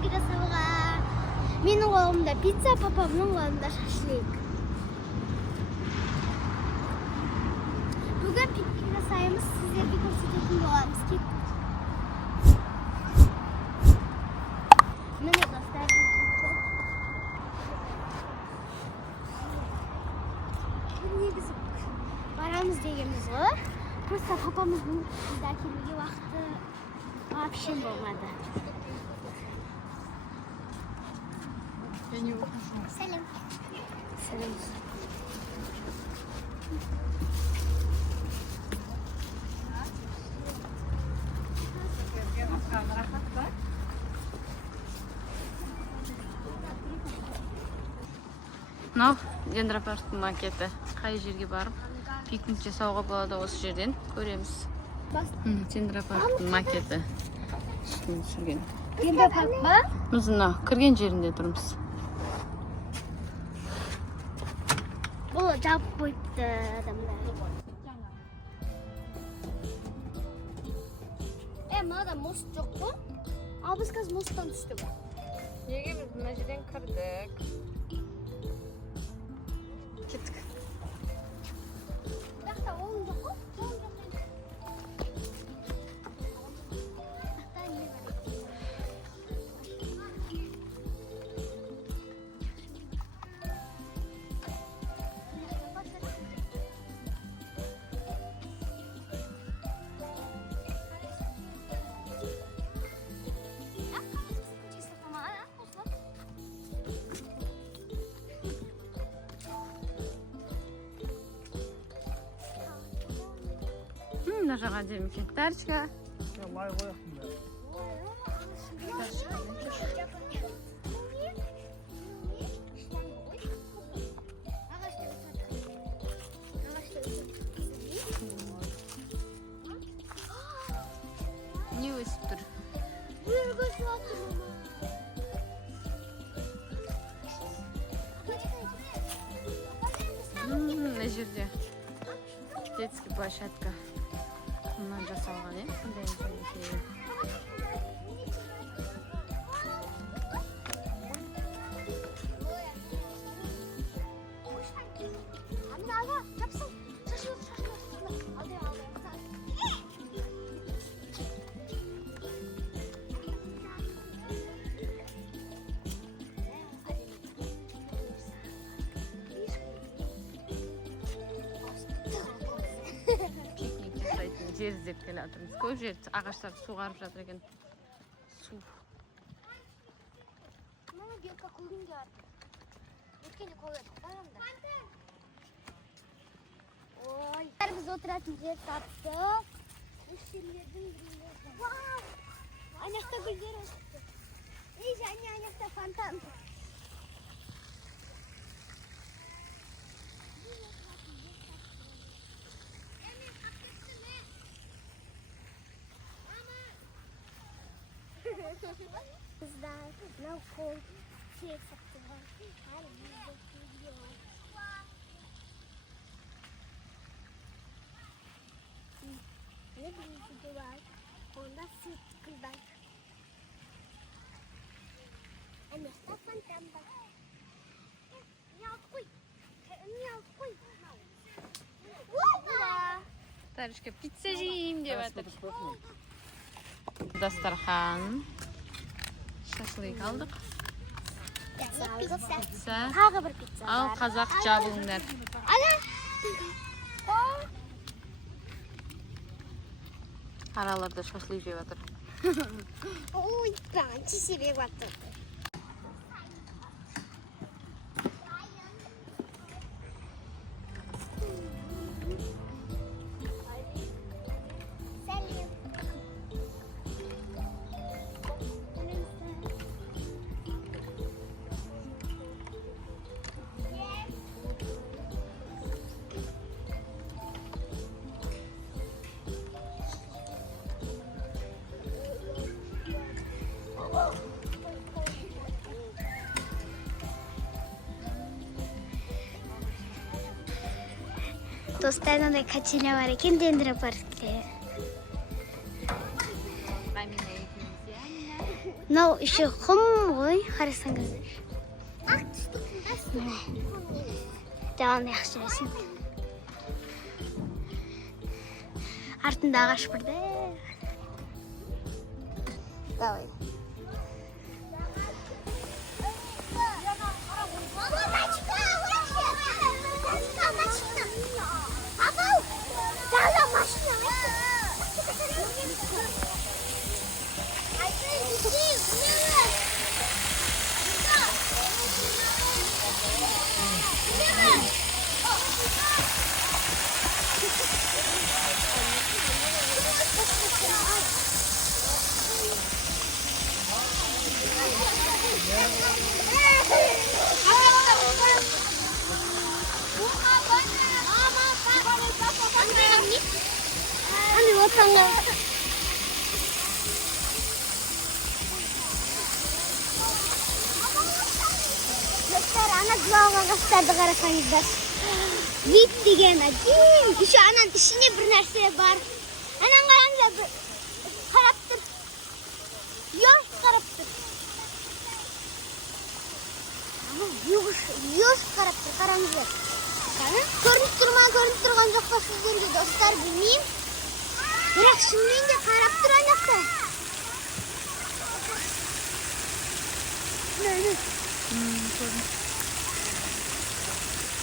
piknik жасауға. Менің қолымда пицца, папамның қолында шашлик. Бүгін pikник жасаймыз, сіздерге көрсететін боламыз. Міне достар. Негізі барамыз дегенбіз ғой. Просто папамыздың бізді әкелуге уақыты вообще болмады. Сәлем. Сәлем. Мынау Дендропарктың макеті. Қай жерге барып пикник жасауға болады осы жерден көреміз. Дендропарктың макеті. Ішінен түсірген. Дендропарк ба? Біз мына кірген жерінде тұрмыз. Бұл жабып қойыпты адамдар. Мынада мост жоқ қой? Ал біз қазір мосттан түстік. Неге біз мына жерден кірдік? Кеттік. Жақта оң жоқ қой? Мына жаққа деймін екен. Тәрішке. Май қояқтың да. Не өсіп тұр? Мына жерде детский площадка. Bundan жасалған, е? Қандай екен? Жер іздеп келе жатырмыз. Көп жер ағаштар суғарып жатыр екен. Су. Мама белка көлінде бар. Өткенде қойдық барамда. Ой. Біз отыратын жер таптық. Өшкендердің бірінде. Вау! Анақта гүлдер өсіпті. Және анақта фонтан. Kızlar, ne koy, şey sattılar. Hadi biz de gidiyoruz. Ne bileyim gidiyorlar. Onda süt kızlar. Anne, sen tembak. Ya koy. Ya koy. Тәрішке пицца жеймін деп жатыр. Дастархан. Шашлык алдық. Пицца. Тағы бір пицца. Ал қазақ жабылыңдар. Араларда шашлык жеп жатыр. Ой, пранчи себе жатыр. Достар, мындай качеля бар екен Дендропаркте. Мынау еще құм ғой, қарасаңыздар. Жағаны яқшы жүресің. Артында ағаш бірді. Давай. Andi отанға. Достар, ана жылауға ағаштарды қарасаңыздар. Вид деген әдем. Еще ананың ішіне бір нәрсе бар. Анан қараңыздар, қарап тұр. Ёж қарап тұр. Ёж қарап тұр, қараңыздар. Көрініп тұрған жоқ па сіздерге, достар, білмеймін. Бірақ шынымен де қарап тұр анақта.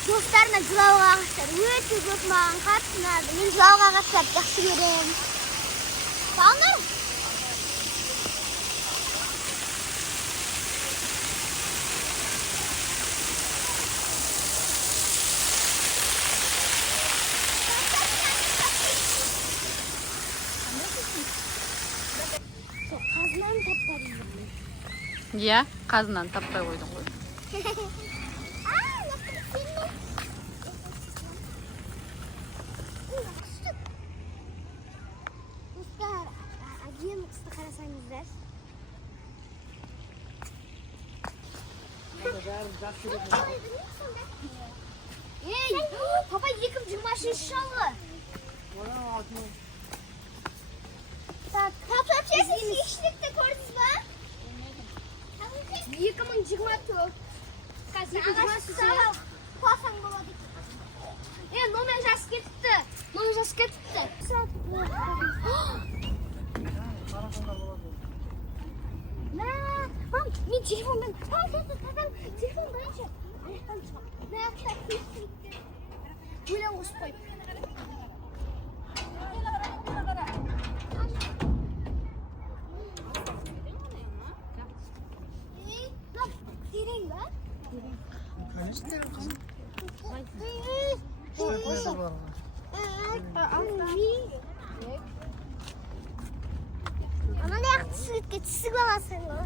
Достарына жылауға ағаштар өте көп маған қатты ұнады. Мен жылауға ағаштарды жақсы көремін. Балалар. Қазынаны таппадым. Иә, қазынан таппай қойдың ғой. Достар, әдемі құсты қарасаңыздар. Ей, папа 2023 жылғы. Папа, сіз ешілікті көрдіңіз ба? 2024. Қазір ағаштағы қуасаң болады. Номер жас кетіпті. Мам, мен телефонмен. Телефон бірінші. Аяқтан шығып. Өлең қосып қойып. Терең ба? Конечно. Анандай ақ түсіп кетті, түсіп аласың ғой.